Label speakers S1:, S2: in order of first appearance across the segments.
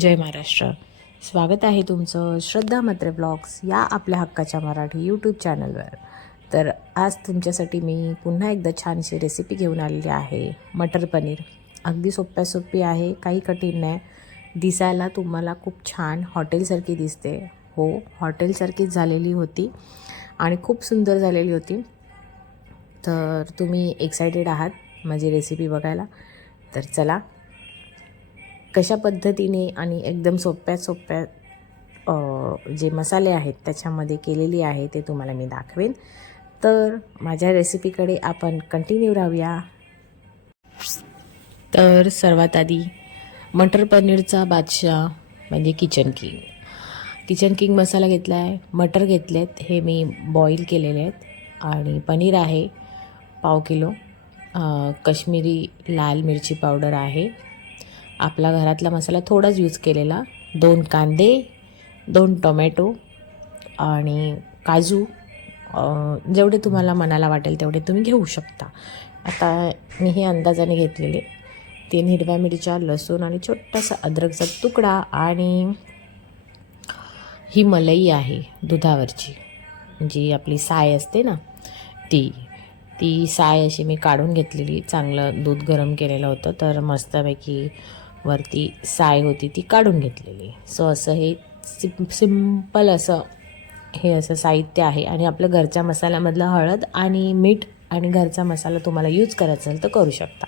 S1: जय महाराष्ट्र. स्वागत आहे तुमचं श्रद्धा मत्रे ब्लॉग्स या आपल्या हक्काच्या मराठी यूट्यूब चॅनलवर. तर आज तुमच्यासाठी मी पुन्हा एकदा छानशी रेसिपी घेऊन आलेली आहे. मटर पनीर. अगदी सोप्या सोपी आहे काही कठीण नाही. दिसायला तुम्हाला खूप छान हॉटेलसारखी दिसते. हो हॉटेलसारखीच झालेली होती आणि खूप सुंदर झालेली होती. तर तुम्ही एक्सायटेड आहात माझी रेसिपी बघायला. तर चला कशा पद्धतीने आणि एकदम सोप्या सोप्या जे मसाले आहेत त्याच्यामध्ये केलेली आहे ते तुम्हाला मी दाखवेन. तर माझ्या रेसिपीकडे आपण कंटिन्यू राहूया. तर सर्वात आधी मटर पनीरचा बादशाह म्हणजे किचन किंग किचन किंग मसाला घेतला आहे मटर घेतलेत हे मी बॉईल केलेले आहेत. आणि पनीर आहे पाव किलो. अ, काश्मीरी लाल मिरची पावडर आहे. आपला घरातला मसाला थोडाच यूज केलेला. दोन कांदे दोन टोमॅटो आणि काजू. जेवढे तुम्हाला मनाला वाटेल तेवढे तुम्ही घेऊ शकता. आता मी हे अंदाजाने घेतलेले. तीन हिरव्या मिरच्या लसूण आणि छोटासा अद्रकचा तुकडा आणि ही मलई आहे दुधावरची. जी आपली साय असते ना ती. ती साय अशी मी काढून घेतलेली. चांगलं दूध गरम केलेलं होतं. तर मस्तपैकी वरती साय होती ती काढून घेतलेली. सो असं हे सिम सिंपल असं हे असं साहित्य आहे. आणि आपलं घरच्या मसाल्यामधलं हळद आणि मीठ आणि घरचा मसाला तुम्हाला यूज करायचा असेल तर करू शकता.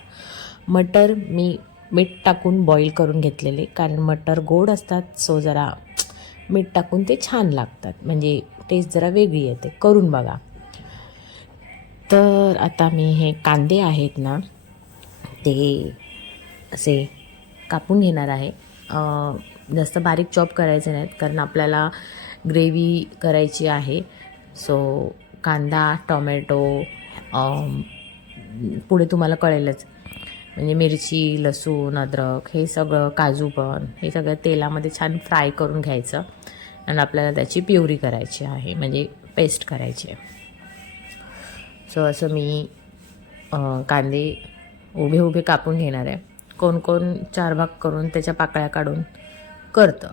S1: मटर मी मीठ टाकून बॉईल करून घेतलेले. कारण मटर गोड असतात सो जरा मीठ टाकून ते छान लागतात. म्हणजे टेस्ट जरा वेगळी येते. करून बघा. तर आता मी हे कांदे आहेत ना ते असे कापून घेणार आहे. जास्त बारीक चॉप करायचे नाहीत कारण आपल्याला ग्रेव्ही करायची आहे. सो कांदा टॉमॅटो पुढे तुम्हाला कळेलच. म्हणजे मिरची लसूण अद्रक हे सगळं काजू पण हे सगळं तेलामध्ये छान फ्राय करून घ्यायचं. आणि आपल्याला त्याची प्युरी करायची आहे म्हणजे पेस्ट करायची आहे. सो असं मी कांदे उभे उभे कापून घेणार आहे. कोण कोण चार भाग करून त्याच्या पाकळ्या काढून करतं.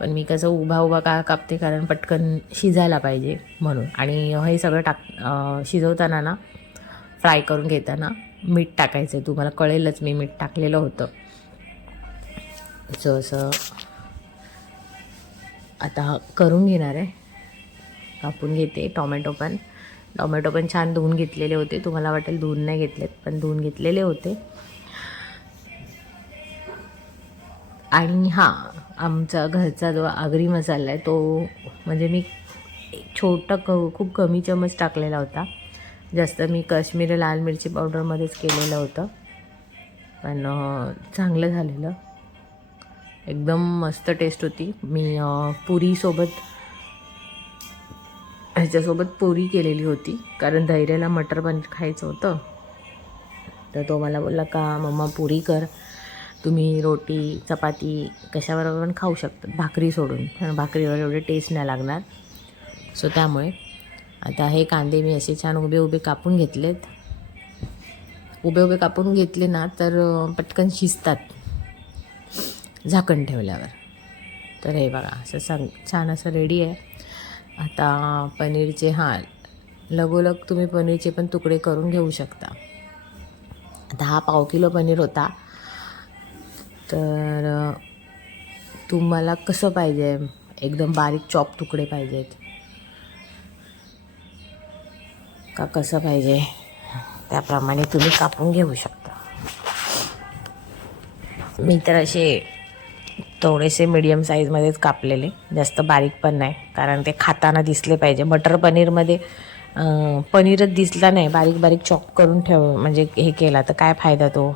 S1: पण मी कसं उभा उभा का कापते कारण पटकन शिजायला पाहिजे म्हणून. आणि हे सगळं टाक शिजवताना ना फ्राय करून घेताना मीठ टाकायचं. आहे तुम्हाला कळेलच मी मीठ टाकलेलं होतं. सो असं आता करून घेणार आहे. कापून घेते. टॉमॅटो पण. टॉमॅटो पण छान धुवून घेतलेले होते. तुम्हाला वाटेल धुवून नाही घेतलेत पण धुवून घेतलेले होते. आणि हां आमचा घरचा जो आगरी मसाला आहे तो म्हणजे मी छोटा क खूप कमी चमच टाकलेला होता. जास्त मी काश्मीरी लाल मिरची पावडरमध्येच केलेलं होतं. पण चांगलं झालेलं. एकदम मस्त टेस्ट होती. मी पुरीसोबत ह्याच्यासोबत पुरी केलेली होती. कारण धैर्याला मटर पनीर खायचं होतं. तर तो मला बोलला का मम्मा पुरी कर. तुम्ही रोटी चपाती कशाबरोबर पण खाऊ शकतात भाकरी सोडून. कारण भाकरीवर एवढे टेस्ट नाही लागणार. सो त्यामुळे आता हे कांदे मी असे छान उभे उभे कापून घेतलेत. उभे उभे कापून घेतले ना तर पटकन शिजतात. झाकण ठेवल्यावर. तर हे बघा असं सांग छान असं रेडी आहे. आता पनीरचे हां लगोलग तुम्ही पनीरचे पण तुकडे करून घेऊ शकता. आता हा पाव किलो पनीर होता. तर तुम्हाला कसं पाहिजे? एकदम बारीक चॉप तुकडे पाहिजेत. का कसं पाहिजे? त्याप्रमाणे तुम्ही कापून घेऊ शकता. मी तर असे थोडेसे मीडियम साईजमध्येच कापलेले. जास्त बारीक पण नाही कारण ते खाताना दिसले पाहिजे. बटर पनीरमध्ये पनीरच दिसला नाही. बारीक बारीक चॉप करून ठेव म्हणजे हे केला तर काय फायदा तो?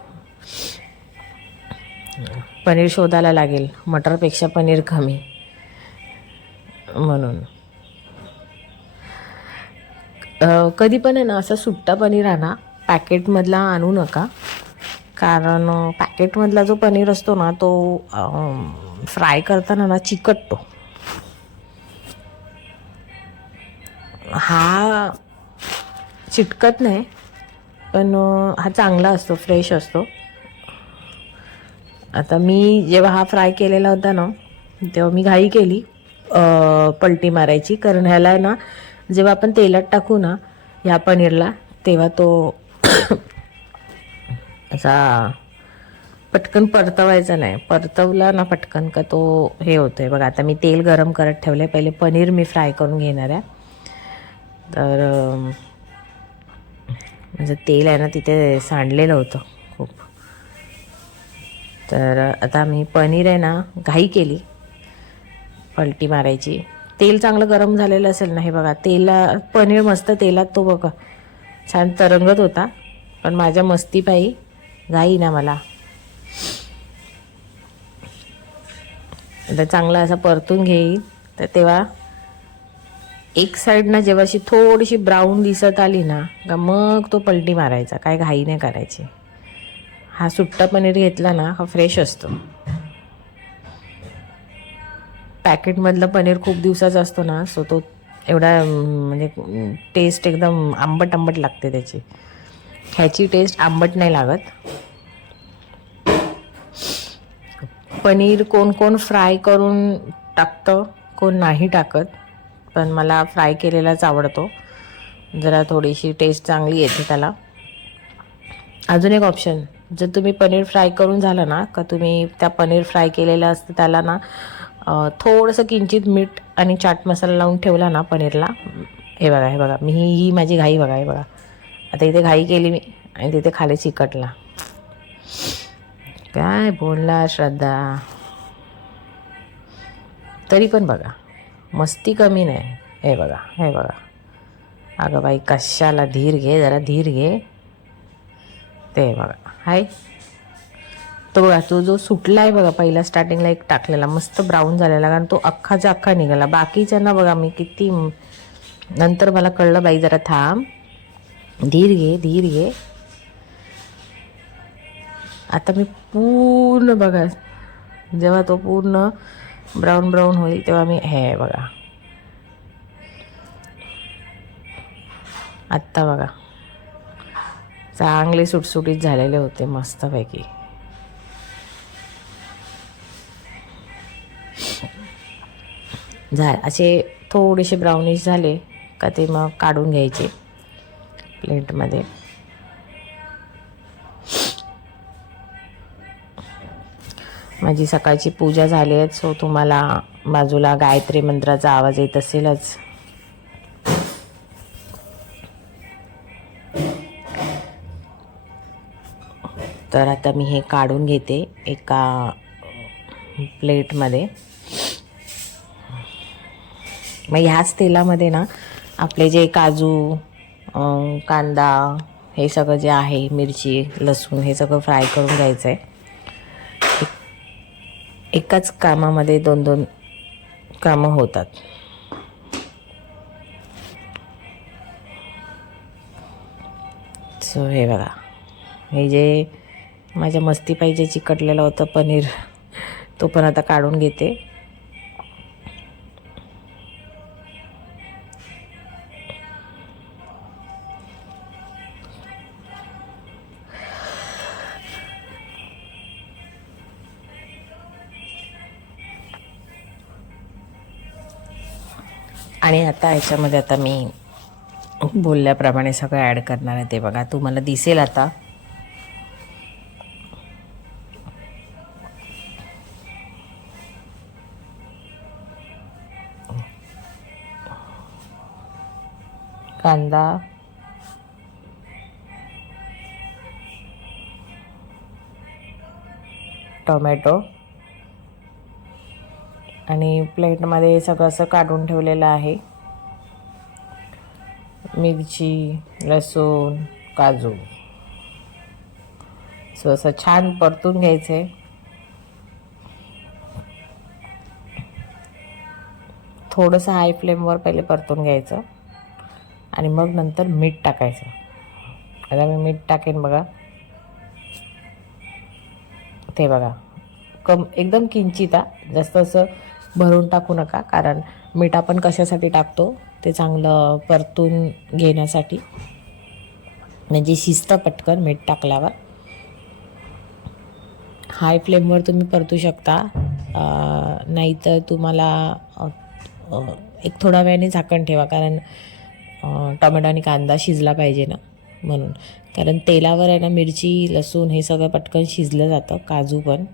S1: पनीर शोधायला लागेल. मटरपेक्षा पनीर कमी. म्हणून. कधी पण आहे ना असं सुट्टा पनीर आणा. पॅकेटमधला आणू नका. कारण पॅकेटमधला जो पनीर असतो ना तो फ्राय करताना ना चिकटतो. हा चिटकत नाही पण हा चांगला असतो फ्रेश असतो. आता मी जेव्हा हा फ्राय केलेला होता ना तेव्हा मी घाई केली पलटी मारायची. कारण ह्याला आहे ना जेव्हा आपण तेलात टाकू ना ह्या पनीरला तेव्हा तो असा पटकन परतवायचा नाही. परतवला ना पटकन का तो हे होतोय. बघा आता मी तेल गरम करत ठेवलं आहे पहिले पनीर मी फ्राय करून घेणार आहे. तर म्हणजे तेल आहे ना तिथे सांडलेलं होतं. तर आता मी पनीर आहे ना घाई केली. पलटी मारायची. तेल चांगलं गरम झालेलं असेल ना हे बघा तेला पनीर मस्त तेलात तो बघा. छान तरंगत होता पण माझ्या मस्तीपायी घाई ना मला. आता चांगला असा परतून घेईल तर तेव्हा एक साईडनं जेव्हा अशी थोडीशी ब्राऊन दिसत आली ना का मग तो पलटी मारायचा काय घाई नाही करायची. हा सुट्टा पनीर घेतला ना हा फ्रेश असतो. पॅकेटमधलं पनीर खूप दिवसाचा असतो ना सो तो एवढा म्हणजे टेस्ट एकदम आंबट आंबट लागते त्याची. ह्याची टेस्ट आंबट नाही लागत. पनीर कोण कोण फ्राय करून टाकतं कोण नाही टाकत पण मला फ्राय केलेलाच आवडतो. जरा थोडीशी टेस्ट चांगली येते त्याला. अजून एक ऑप्शन जर तुम्ही पनीर फ्राय करून झालं ना का तुम्ही त्या पनीर फ्राय केलेलं असतं त्याला ना थोडंसं किंचित मीठ आणि चाट मसाला लावून ठेवला ना पनीरला हे बघा हे बघा मी ही ही माझी घाई बघा हे बघा. आता इथे घाई केली मी आणि तिथे खाली चिकटला. काय बोलला श्रद्धा? तरी पण बघा मस्ती कमी नाही. हे बघा हे बघा. अगं बाई कशाला धीर घे जरा धीर घे. ते बघा. हाय. तो बघा तो जो सुटला आहे बघा पहिला स्टार्टिंगला एक टाकलेला मस्त ब्राऊन झालेला कारण तो अख्खाचा अख्खा निघाला. बाकीच्यांना बघा मी किती नंतर मला कळलं बाई जरा थांब. धीर घे धीर घे. आता मी पूर्ण बघा जेव्हा तो पूर्ण ब्राऊन ब्राऊन होईल तेव्हा मी हे बघा. आत्ता बघा. चांगले सुटसुटीत झालेले होते मस्तपैकी. झा असे थोडेसे ब्राउनिश झाले का ते मग काढून घ्यायचे प्लेटमध्ये माझी सकाळची पूजा झाली आहे सो तुम्हाला बाजूला गायत्री मंत्राचा आवाज येत असेलच. तर आता मी हे काढून घेते एका प्लेटमध्ये. मग ह्याच तेलामध्ये ना आपले जे काजू कांदा हे सगळं जे आहे मिरची लसूण हे सगळं फ्राय करून घ्यायचं आहे एकाच कामामध्ये दोन दोन कामं होतात. सो हे बघा. हे जे माझ्या मस्ती पाहिजे चिकटलेलं होतं पनीर. तो पण आता काढून घेते. आणि आता याच्यामध्ये आता मी बोलल्याप्रमाणे सगळं ॲड करणार आहे ते बघा. तुम्हाला दिसेल आता. कांदा. टोमॅटो. आणि प्लेटमध्ये सगळं असं काढून ठेवलेलं आहे. मिरची लसूण काजू. सो असं छान परतून घ्यायचं आहे थोडंसं हाय फ्लेमवर पहिले परतून घ्यायचं. आणि मग नंतर मीठ टाकायचं. आता मी मीठ टाकेन बघा. ते बघा. कम एकदम किंचित आ जास्त असं भरून टाकू नका कारण मीठ आपण कशासाठी टाकतो? ते चांगलं परतून घेण्यासाठी. म्हणजे शिस्त पटकन मीठ टाकल्यावर. हाय फ्लेमवर तुम्ही परतू शकता. नाहीतर तुम्हाला एक थोड्या वेळाने झाकण ठेवा कारण टोमॅटो आणि कांदा शिजला पाहिजे ना म्हणून. कारण तेलावर आहे ना मिरची लसूण हे सगळं पटकन शिजलं जातं काजू पण.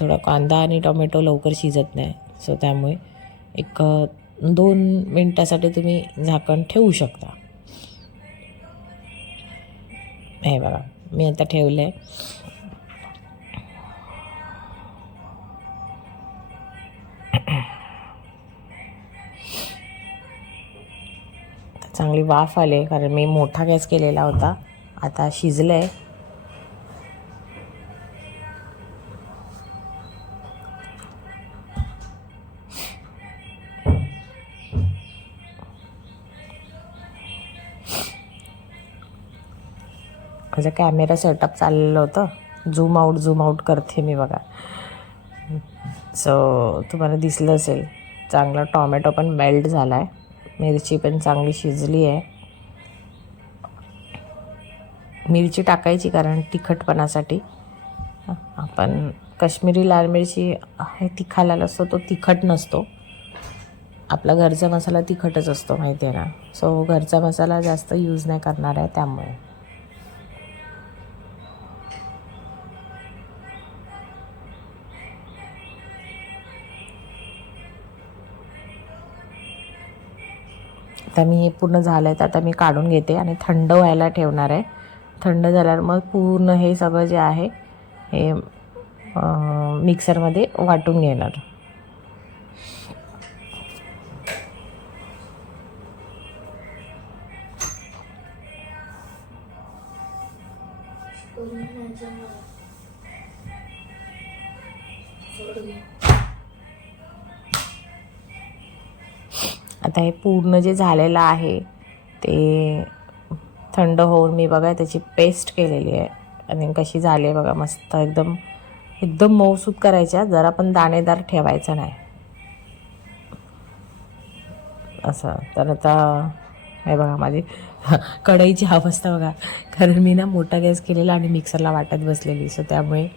S1: थोडा कांदा आणि टोमॅटो लवकर शिजत नाही. सो त्यामुळे एक दोन मिनटासाठी तुम्ही झाकण ठेवू शकता. हे बघा मी आता ठेवलं आहे चांगली वाफ आले कारण मी मोठा गॅस केलेला होता. आता शिजलं आहे माझा कॅमेरा सेटअप चाललेलं होतं. झूम आऊट झूम आऊट करते मी बघा. सो तुम्हाला दिसलं असेल चांगला टॉमॅटो पण मेल्ट झाला आहे मिरची पण चांगली शिजली आहे. मिरची टाकायची कारण तिखटपणासाठी. आपण काश्मीरी लाल मिरची हे तिखा असतो तो तिखट नसतो. आपला घरचा मसाला तिखटच असतो माहिती आहे ना. सो घरचा मसाला जास्त यूज नाही करणार आहे त्यामुळे. आता मी हे पूर्ण झालं आहे तर आता मी काढून घेते आणि थंड व्हायला ठेवणार आहे. थंड झाल्यावर मग पूर्ण हे सगळं जे आहे हे मिक्सरमध्ये वाटून घेणार. आता हे पूर्ण जे झालेलं आहे ते थंड होऊन मी बघा त्याची पेस्ट केलेली आहे. आणि कशी झाली आहे बघा मस्त एकदम एकदम मऊसूत करायच्या जरा पण दाणेदार ठेवायचं नाही. असं. तर आता हे बघा माझी कढईची अवस्था बघा. कारण मी ना मोठा गॅस केलेला आणि मिक्सरला वाटत बसलेली. सो त्यामुळे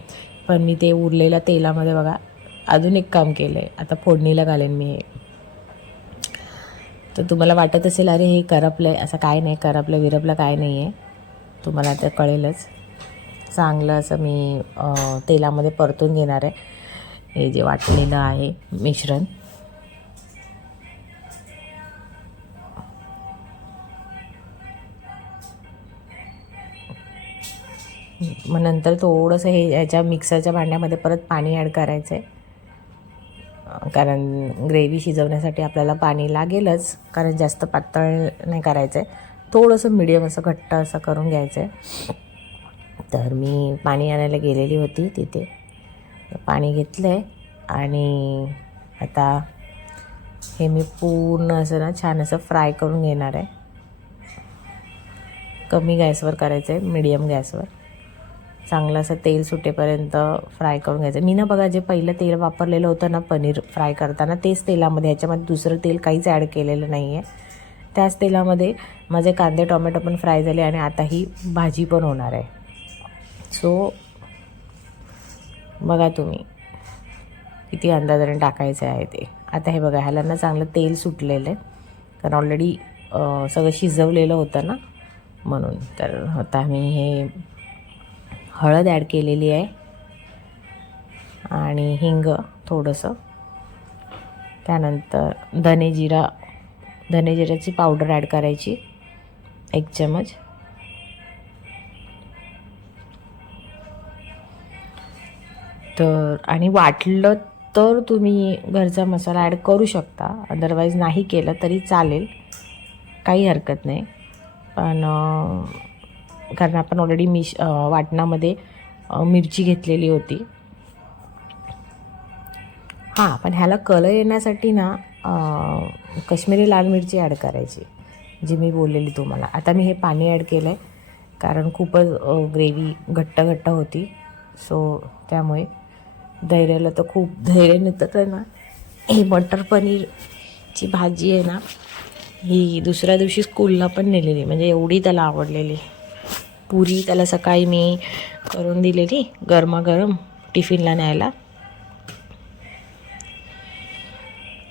S1: पण मी ते उरलेल्या तेलामध्ये बघा अजून एक काम केलं आहे आता फोडणीला घालेन मी हे. तर तुम्हाला वाटत असेल अरे हे करपलं आहे असं काय नाही करपलं विरपलं काय नाही आहे तुम्हाला ते कळेलच. चांगलं असं मी तेलामध्ये परतून घेणार आहे. हे जे वाटलेलं आहे मिश्रण. मग नंतर थोडंसं हे याच्या मिक्सरच्या भांड्यामध्ये परत पाणी ॲड करायचं आहे कारण ग्रेव्ही शिजवण्यासाठी आपल्याला पाणी लागेलच कारण जास्त पातळ नाही करायचं आहे थोडंसं मिडियम असं घट्ट असं करून घ्यायचं आहे तर मी पाणी आणायला गेलेली होती तिथे. पाणी घेतलं आहे आणि आता हे मी पूर्ण असं ना छान असं फ्राय करून घेणार आहे. कमी गॅसवर करायचं आहे मिडियम गॅसवर. चांगलं असं तेल सुटेपर्यंत फ्राय करून घ्यायचं. मी ना बघा जे पहिलं तेल वापरलेलं होतं ना पनीर फ्राय करताना तेच तेलामध्ये ह्याच्यामध्ये दुसरं तेल काहीच ॲड केलेलं नाही आहे त्याच तेलामध्ये माझे कांदे टोमॅटो पण फ्राय झाले आणि आता ही भाजी पण होणार आहे. सो बघा तुम्ही किती अंदाजाने टाकायचं आहे ते. आता हे बघा ह्याला ना चांगलं तेल सुटलेलं आहे. कारण ऑलरेडी सगळं शिजवलेलं होतं ना म्हणून. तर आता मी हे हळद ॲड केलेली आहे. आणि हिंग थोडंसं. त्यानंतर धने जिरा धने पावडर ॲड करायची एक चमच तर आणि वाटलं तर तुम्ही घरचा मसाला ॲड करू शकता. अदरवाईज नाही केलं तरी चालेल. काही हरकत नाही. पण कारण आपण ऑलरेडी मिश वाटणामध्ये मिरची घेतलेली होती. हां पण ह्याला कलर येण्यासाठी ना कश्मीरी लाल मिरची ॲड करायची जी मी बोललेली तुम्हाला. आता मी हे पाणी ॲड केलं आहे कारण खूपच ग्रेव्ही घट्ट घट्ट होती. सो त्यामुळे धैर्याला तर खूप धैर्य नेतात आहे ना. ही मटर पनीरची भाजी आहे ना ही दुसऱ्या दिवशी स्कूलला पण नेलेली म्हणजे एवढी त्याला आवडलेली. पुरी त्याला सकाळी मी करून दिलेली गरमागरम टिफिनला न्यायला.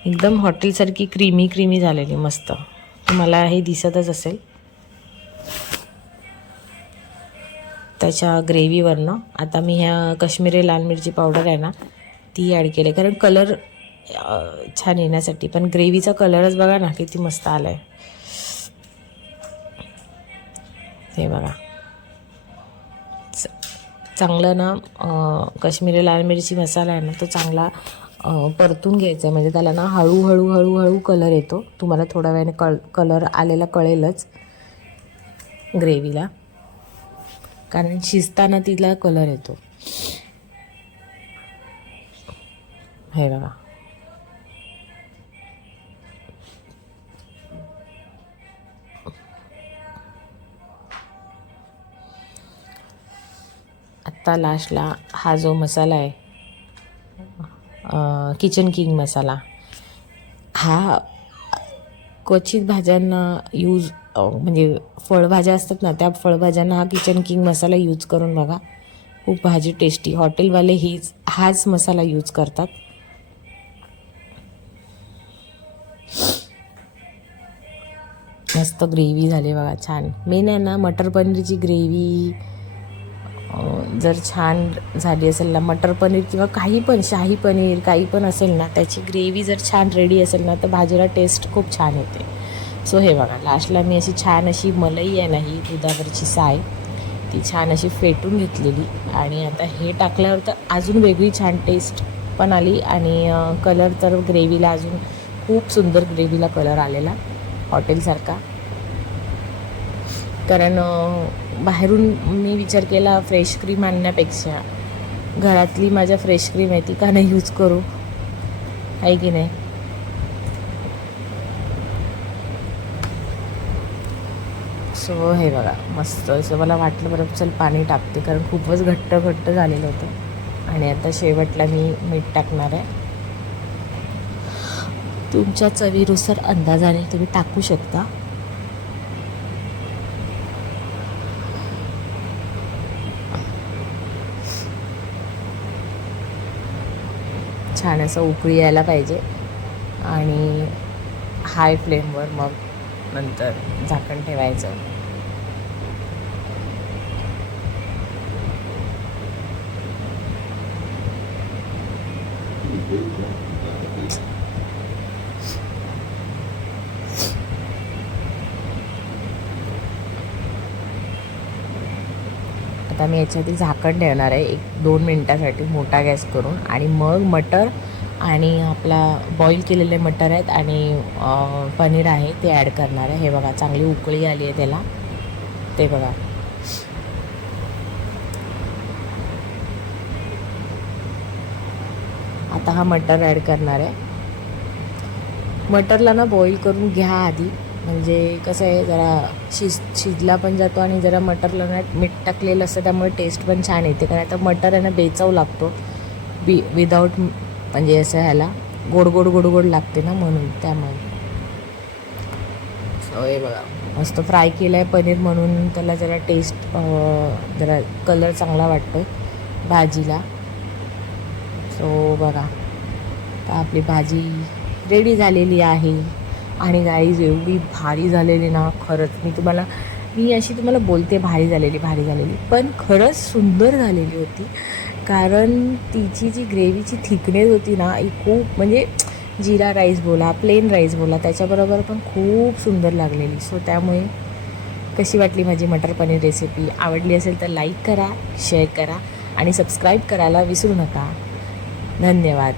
S1: एकदम हॉटेलसारखी क्रीमी क्रीमी झालेली मस्त. तुम्हाला हे दिसतच असेल. त्याच्या ग्रेव्हीवरनं. आता मी ह्या काश्मीरी लाल मिरची पावडर आहे ना ती ॲड केली. कारण कलर छान येण्यासाठी. पण ग्रेव्हीचा कलरच बघा ना किती मस्त आला आहे हे बघा. चांगलं ना कश्मीरी लाल मिरची मसाला आहे ना तो चांगला परतून घ्यायचा आहे म्हणजे त्याला ना हळूहळू हळूहळू कलर येतो. तुम्हाला थोड्या वेळाने कळ कलर आलेला कळेलच ग्रेव्हीला कारण शिजताना तिला कलर येतो. हे बघा. लागता लास्टला हा जो मसाला आहे किचन किंग मसाला हा क्वचित भाज्यांना यूज म्हणजे फळभाज्या असतात ना त्या फळभाज्यांना हा किचन किंग मसाला यूज करून बघा. खूप भाजी टेस्टी हॉटेलवाले हीच हाच मसाला यूज करतात. मस्त ग्रेव्ही झाली बघा छान. मेन आहे ना मटर पनीरची ग्रेव्ही जर छान झाली असेल ना मटर पनीर किंवा काही पण शाही पनीर काही पण असेल ना त्याची ग्रेव्ही जर छान रेडी असेल ना तर भाजीला टेस्ट खूप छान येते. सो हे बघा लास्टला मी अशी छान अशी मलई आहे ना ही दुधावरची साय ती छान अशी फेटून घेतलेली. आणि आता हे टाकल्यावर तर अजून वेगळी छान टेस्ट पण आली. आणि कलर तर ग्रेव्हीला अजून खूप सुंदर ग्रेव्हीला कलर आलेला हॉटेलसारखा कारण बाहेरून मी विचार केला फ्रेश क्रीम आणण्यापेक्षा. घरातली माझ्या फ्रेश क्रीम आहे ती का नाही यूज करू? आहे की नाही? सो हे बघा मस्त. असं मला वाटलं बरं चल पाणी टाकते. कारण खूपच घट्ट घट्ट झालेलं होतं. आणि आता शेवटला मी मीठ टाकणार आहे. तुमच्या चवीनुसार अंदाजाने तुम्ही टाकू शकता. छान असं उकळी यायला पाहिजे. आणि हाय फ्लेमवर मग नंतर झाकण ठेवायचं. आता मी याच्यावरती झाकण ठेवणार आहे. एक दोन मिनटासाठी मोठा गॅस करून आणि मग मटर आणि आपला बॉईल केलेले मटर आहेत आणि पनीर आहे ते ॲड करणार आहे. हे बघा चांगली उकळी आली आहे त्याला. ते बघा. आता हा मटर ॲड करणार आहे. मटरला ना बॉईल करून घ्या आधी. म्हणजे कसं आहे जरा शिज शिजला पण जातो आणि जरा मटरला ना मीठ टाकलेलं असतं त्यामुळे टेस्ट पण छान येते. कारण आता मटर आहे ना बेचाव लागतो. बी विदाऊट म्हणजे असं ह्याला गोड गोड गोड गोड लागते ना म्हणून त्यामुळे. सो हे बघा मस्त फ्राय केलं आहे पनीर म्हणून त्याला जरा टेस्ट जरा कलर चांगला वाटतो भाजीला. सो बघा आपली भाजी रेडी झालेली आहे. आणि गाईज एवढी भारी झालेली ना खरंच. मी तुम्हाला मी अशी तुम्हाला बोलते भारी झालेली भारी झालेली. पण खरंच सुंदर झालेली होती. कारण तिची जी ग्रेव्हीची थिकनेस होती ना ही खूप म्हणजे जिरा राईस बोला प्लेन राईस बोला त्याच्याबरोबर पण खूप सुंदर लागलेली. सो त्यामुळे कशी वाटली माझी मटर पनीर रेसिपी आवडली असेल तर लाईक करा शेअर करा आणि सबस्क्राईब करायला विसरू नका. धन्यवाद.